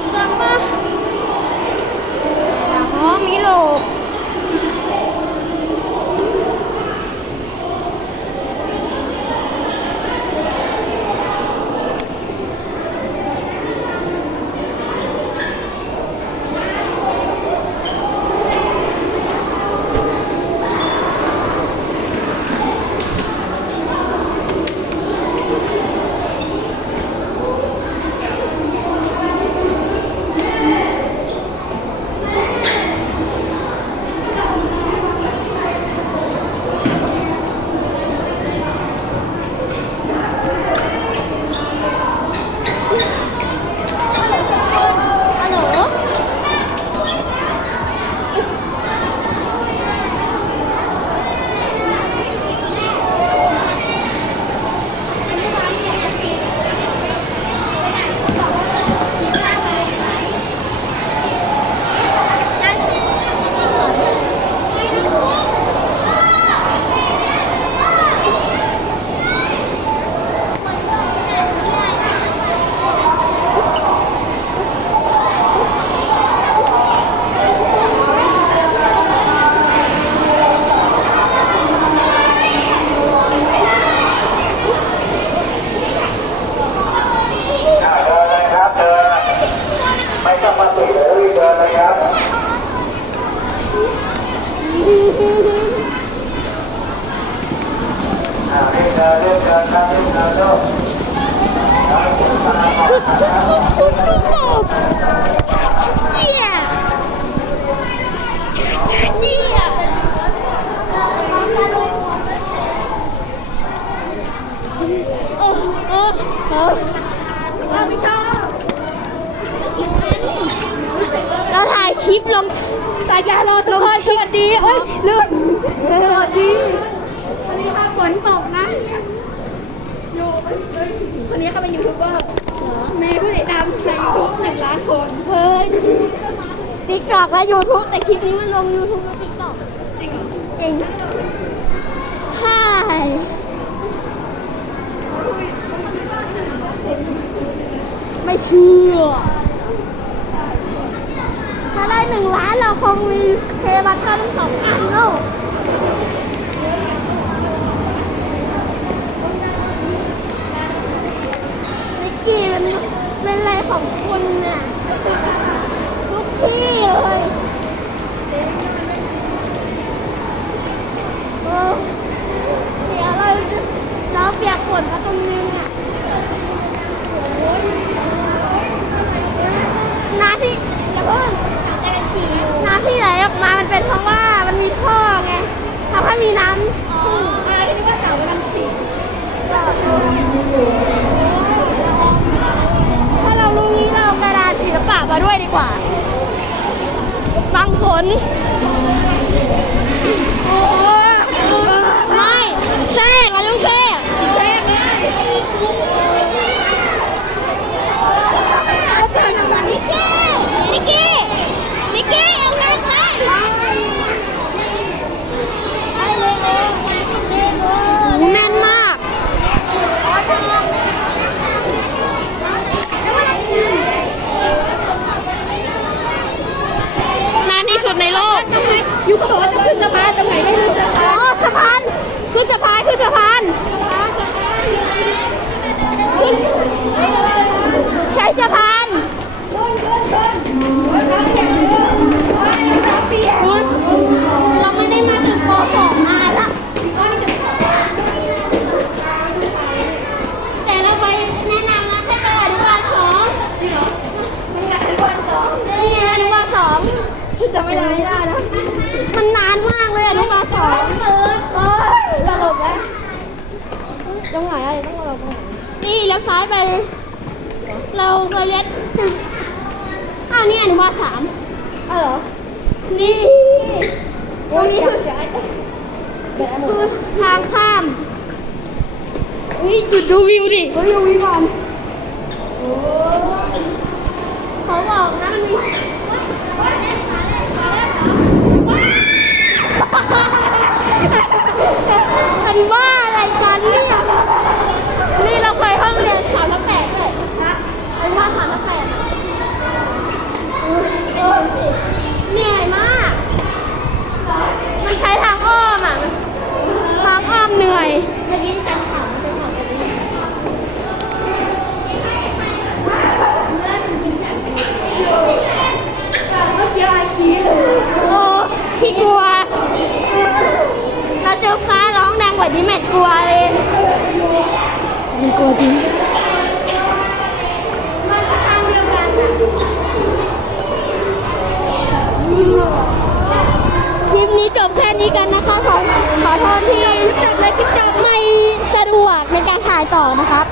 When the band when the summer อ๋อมีโลก ฮัลโหล อ่าเดินเลยครับเดินไม่ต้องมาติดเลยรีบเดินเลยครับ อ่ารีบเดินรีบเดินครับรีบเดินลูกเอาหัวตาก่อนชุดจุดจุดชุดชุดเนี่ยเนี่ยโอ้โอ้โอ้เราไม่ชอบเราถ่ายคลิปลงตายารอทุกคนสวัสดี เอ้ยลืมสวัสดี วันนี้ค่ะฝนตกนะ อยู่เอ้ยค นนี้เขาเป็นยูทูบเบอร์มีผู้ติดตามในยูทูบหนึ่งล้านคนเฮ้ยติ๊กตอกและยูทูบแต่คลิปนี้มันลงยูทูบและติ๊กตอกจริงเหรอจริงใช่ไม่เชื่อ ถ้าได้หนึ่งล้านเราคงมีเพลบัตกันสองอันแล้ว นิกกี้มันเป็นอะไรของ คุณเนี่ยทุกที่เลยเออเดี๋ยวเราเราเปียกฝนมาตรงนึงอะน้ำที่อย่าเพิ่งน้ำที่ไหลออกมามันเป็นเพราะว่ามันมีท่อไงทำให้มีน้ำอ๋อคิดว่าเสามันสี ถ้าเรารู้งี้เราเอากระดาษศิลปะมาด้วยดี กว่า บางฝนไม่แทรกเราต้องแทรกแทรกได้นิกกี้ นิกกี้ นิกกี้เอาเงินไปแน่นมาก นานที่สุดในโลก ยุคก่อนขึ้นสะพานตรงไหนไม่รู้สะพา อ๋ น อสะพานขึ้นสะพานขึ้นสะพานขึ้นใช้สะพาน ขึ้นขึ้นขึ้นโอ้ยน้ำเปียกเลยโอ้ยน้ำเปียก เราไม่ได้มาถึงป .2 นานละแต่เราไปแนะนำนะให้ไปอนุบาลสอง จริงเหรอมันงานวันสอง นี่ไงอนุบาลสอง จะ ไม่ได้ไม่ได้นะมันนานมากเลยอนุบาลสองเปิดโอ้ยตลกแล้วตรงไหนอะไรต้องมาลงตรงไหนนี่เลี้ยวซ้ายไป เราเคยเรียนอ้าวนี่อนุบาลสามอ๋อเหรอ นี่โอ้ยอยากจะให้แบบหมคือดทางข้ามอุ้ยหยุดดูวิวดิเฮ้ยวิว มันว่าอะไรกันเนี่ยนี่เราไปห้องเรียนสามทับแปดเลยนะมันว่าสามทับแปดเหนื่อยมาก มันใช้ทางอ้อมอะ ทางอ้อมเหนื่อย วกันอะคลิปนี้จบแค่นี้กันนะคะ ขอขอโทษที่จบเลยจบไม่สะดวกในการถ่ายต่อนะครับ